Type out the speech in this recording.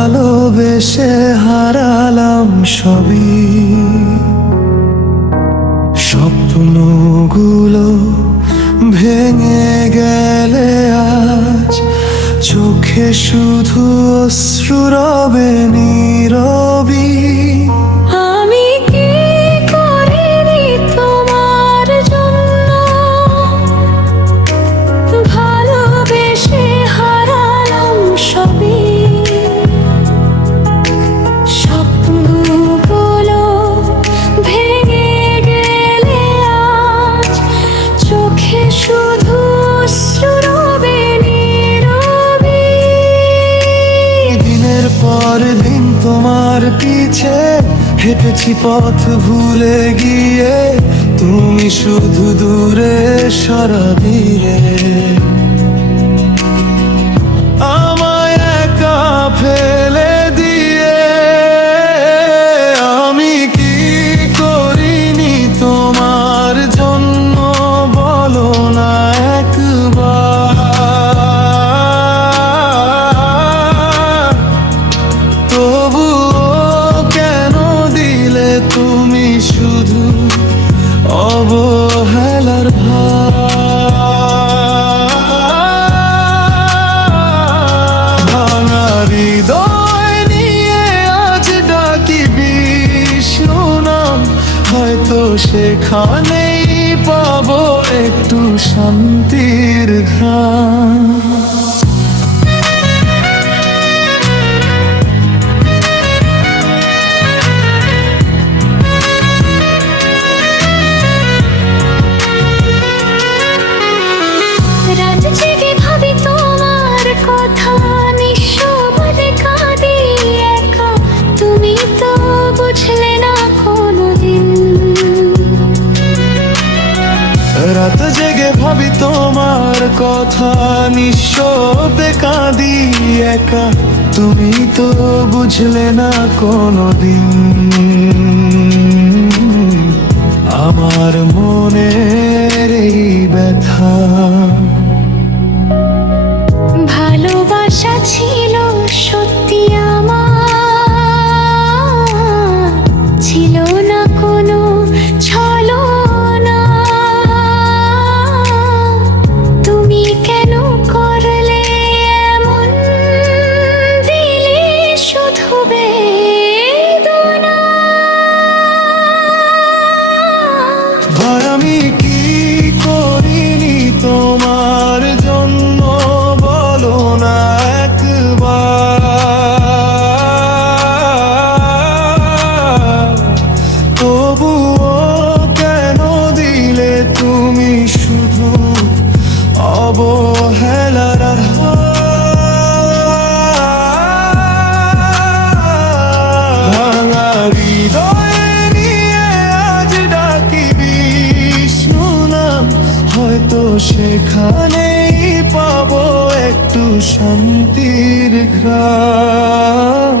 ভালোবেসে হারালাম সবই, স্বপ্নগুলো ভেঙে গেলে আজ চোখে শুধু অশ্রু রবে নীরবই। আমি কি করিনি তোমার জন্য, ভালোবেসে হারালাম সবই, স্বপ্নগুলো ভেঙে গেলে আজ চোখে শুধু অশ্রু রবে নীরবই। দিনের পর দিন তোমার পিছে হেঁটেছি পথ ভুলে গিয়ে, তুমি শুধু দূরে সরাদিলে আমায় একা ফেলে দিয়ে। আমি কি করিনি তোমার জন্য বলো না একবার, তবুও কেন দিলে তুমি শুধু অবহেলার ভাঙা হৃদয় নিয়ে আজ ডাকি বিষ্ণু নাম, হয়তো সেখানেই পাবো একটু শান্তির ঘ্রাণ। রাত জেগে ভাবি তোমার কথা, নিঃশব্দে কাঁদি একা, তুমি তো বুঝলে না কোনোদিন। রাত জেগে ভাবি তোমার কথা, নিঃশব্দে কাঁদি একা, তুমি তো বুঝলে না কোনোদিন। আমার মনের এই ব্যথা, ভালোবাসা ছিল সত্যি আমার, ছিল না কোনো ছলনা। তুমি কেন করলে এমন, দিলে শুধু বেদনা। আর আমি কি করিনি তোমার জন্য বলো না একবার, তবুও কেন দিলে তুমি শুধু অবহেলার ভাঙা হৃদয় নিয়ে আজ ডাকি বিষ্ণু নাম, হয়তো সেখানেই পাবো একটু শান্তির ঘ্রাণ।